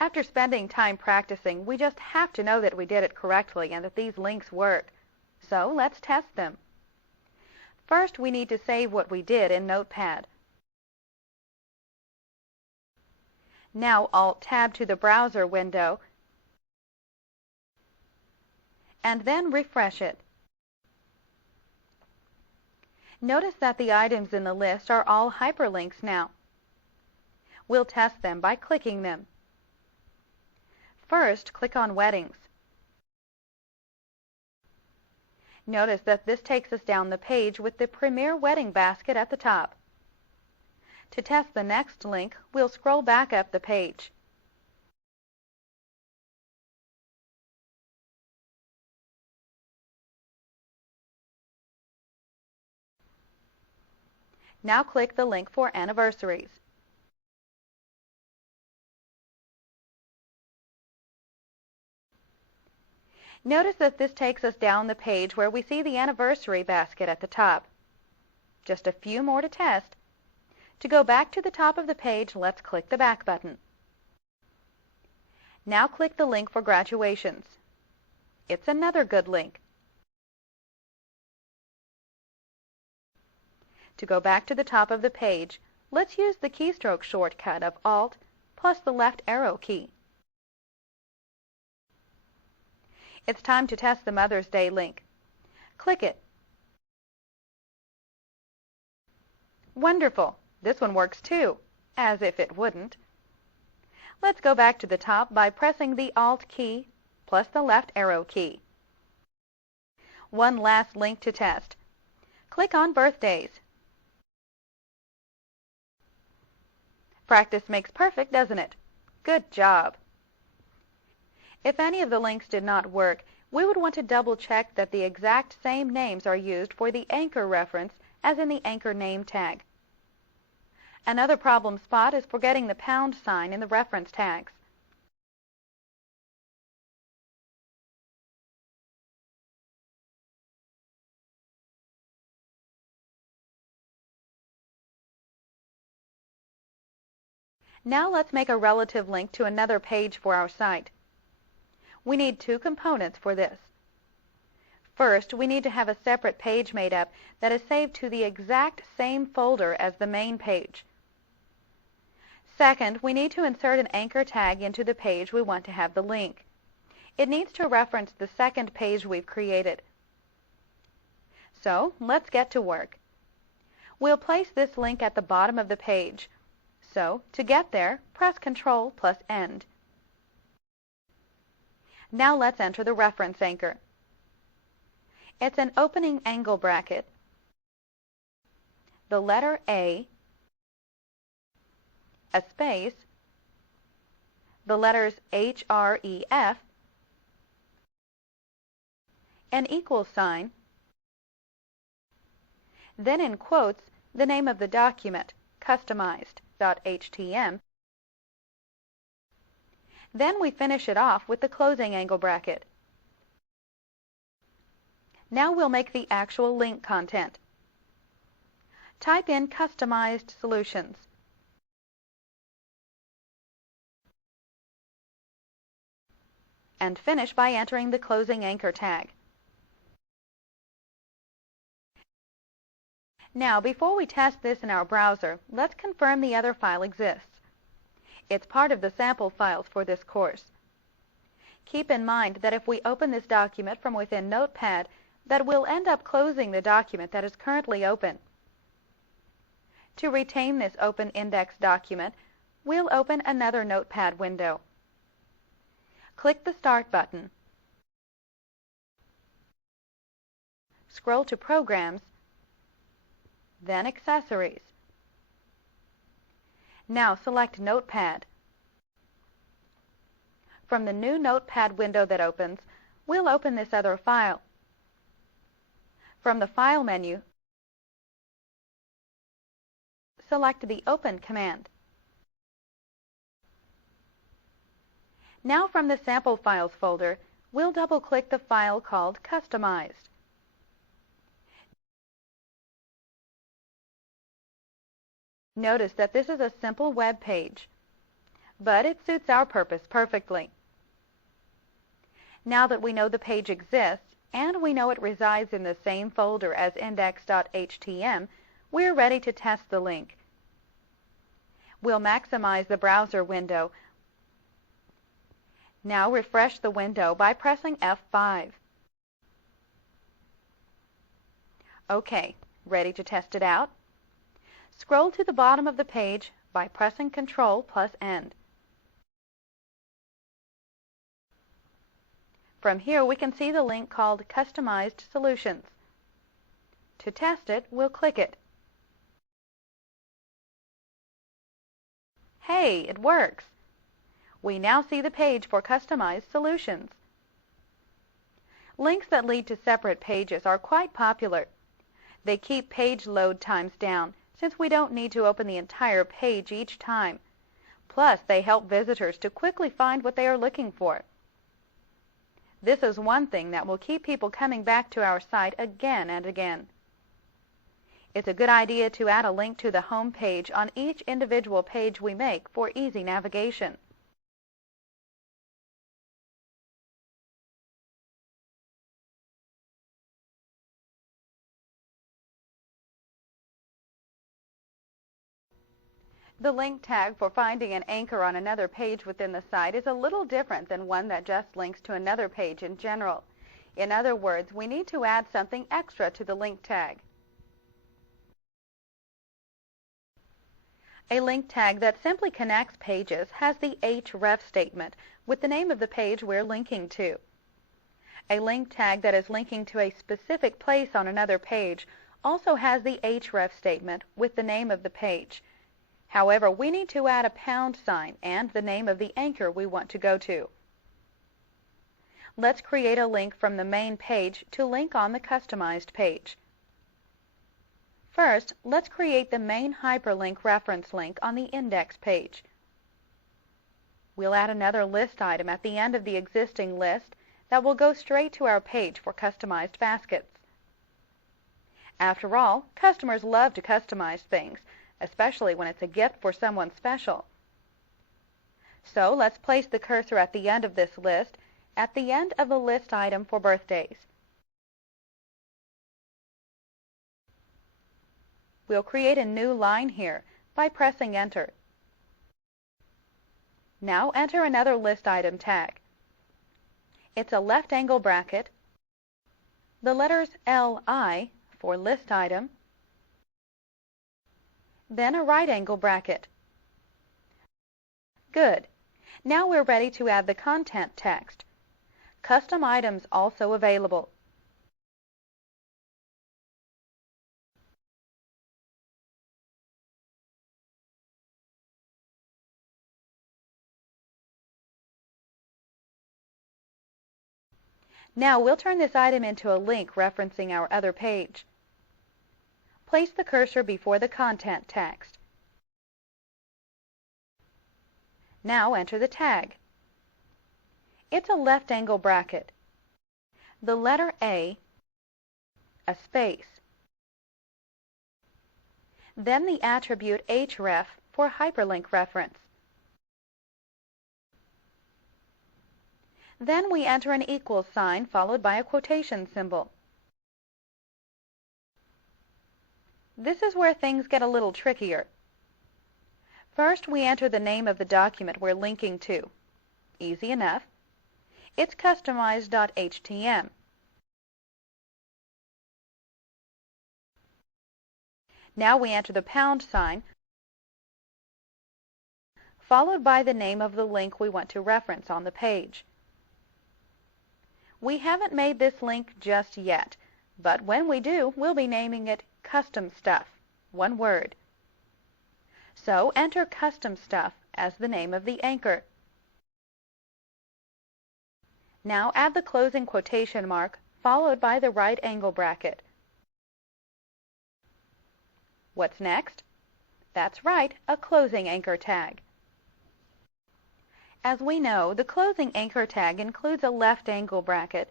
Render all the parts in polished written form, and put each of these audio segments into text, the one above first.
After spending time practicing, we just have to know that we did it correctly and that these links work. So let's test them. First, we need to save what we did in Notepad. Now Alt-Tab to the browser window and then refresh it. Notice that the items in the list are all hyperlinks now. We'll test them by clicking them. First, click on Weddings. Notice that this takes us down the page with the Premier Wedding basket at the top. To test the next link, we'll scroll back up the page. Now click the link for anniversaries. Notice that this takes us down the page where we see the anniversary basket at the top. Just a few more to test. To go back to the top of the page, let's click the back button. Now click the link for graduations. It's another good link. To go back to the top of the page, let's use the keystroke shortcut of Alt plus the left arrow key. It's time to test the Mother's Day link. Click it. Wonderful! This one works too, as if it wouldn't. Let's go back to the top by pressing the Alt key plus the left arrow key. One last link to test. Click on Birthdays. Practice makes perfect, doesn't it? Good job! If any of the links did not work, we would want to double-check that the exact same names are used for the anchor reference as in the anchor name tag. Another problem spot is forgetting the pound sign in the reference tags. Now let's make a relative link to another page for our site. We need two components for this. First, we need to have a separate page made up that is saved to the exact same folder as the main page. Second, we need to insert an anchor tag into the page we want to have the link. It needs to reference the second page we've created. So, let's get to work. We'll place this link at the bottom of the page. So, to get there, press Ctrl plus End. Now let's enter the reference anchor. It's an opening angle bracket, the letter A, a space, the letters HREF, an equal sign, then in quotes the name of the document, customized.htm. Then we finish it off with the closing angle bracket. Now we'll make the actual link content. Type in Customized Solutions. And finish by entering the closing anchor tag. Now, before we test this in our browser, let's confirm the other file exists. It's part of the sample files for this course. Keep in mind that if we open this document from within Notepad, that we'll end up closing the document that is currently open. To retain this open index document, we'll open another Notepad window. Click the Start button. Scroll to Programs, then Accessories. Now select Notepad. From the new Notepad window that opens, we'll open this other file. From the File menu, select the Open command. Now from the Sample Files folder, we'll double-click the file called Customized. Notice that this is a simple web page. but it suits our purpose perfectly. Now that we know the page exists, and we know it resides in the same folder as index.htm, we're ready to test the link. We'll maximize the browser window. Now refresh the window by pressing F5. OK, ready to test it out? Scroll to the bottom of the page by pressing Ctrl plus End. From here we can see the link called Customized Solutions. To test it, we'll click it. Hey, it works! We now see the page for Customized Solutions. Links that lead to separate pages are quite popular. They keep page load times down, since we don't need to open the entire page each time. Plus, they help visitors to quickly find what they are looking for. This is one thing that will keep people coming back to our site again and again. It's a good idea to add a link to the home page on each individual page we make for easy navigation. The link tag for finding an anchor on another page within the site is a little different than one that just links to another page in general. In other words, we need to add something extra to the link tag. A link tag that simply connects pages has the href statement with the name of the page we're linking to. A link tag that is linking to a specific place on another page also has the href statement with the name of the page. However, we need to add a pound sign and the name of the anchor we want to go to. Let's create a link from the main page to link on the customized page. First, let's create the main hyperlink reference link on the index page. We'll add another list item at the end of the existing list that will go straight to our page for customized baskets. After all, customers love to customize things, especially when it's a gift for someone special. So let's place the cursor at the end of this list, at the end of the list item for birthdays. We'll create a new line here by pressing Enter. Now enter another list item tag. It's a left angle bracket, the letters LI for list item, then a right angle bracket. Good. Now we're ready to add the content text. Custom items also available. Now we'll turn this item into a link referencing our other page. Place the cursor before the content text. Now enter the tag. It's a left angle bracket, the letter A, space, then the attribute href for hyperlink reference. Then we enter an equal sign followed by a quotation symbol. This is where things get a little trickier. First, we enter the name of the document we're linking to. Easy enough. It's customized.htm. Now we enter the pound sign, followed by the name of the link we want to reference on the page. We haven't made this link just yet, but when we do, we'll be naming it Custom Stuff, one word. So enter Custom Stuff as the name of the anchor. Now add the closing quotation mark followed by the right angle bracket. What's next? That's right, a closing anchor tag. As we know, the closing anchor tag includes a left angle bracket,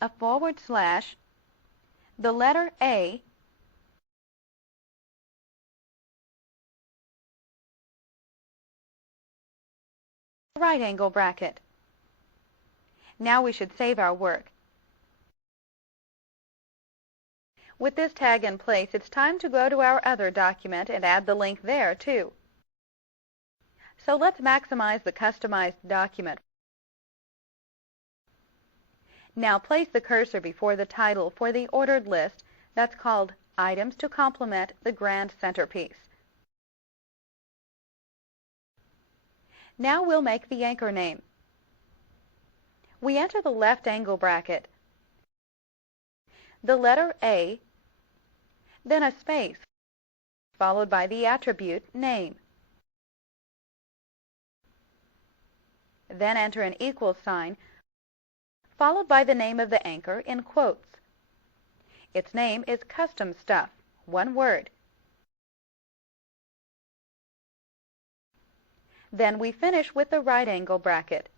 a forward slash, the letter A, right angle bracket. Now we should save our work. With this tag in place, it's time to go to our other document and add the link there too. So let's maximize the customized document. Now place the cursor before the title for the ordered list that's called Items to Complement the Grand Centerpiece. Now we'll make the anchor name. We enter the left angle bracket, the letter A, then a space, followed by the attribute name. Then enter an equal sign, followed by the name of the anchor in quotes. Its name is Custom Stuff, one word. Then we finish with the right angle bracket.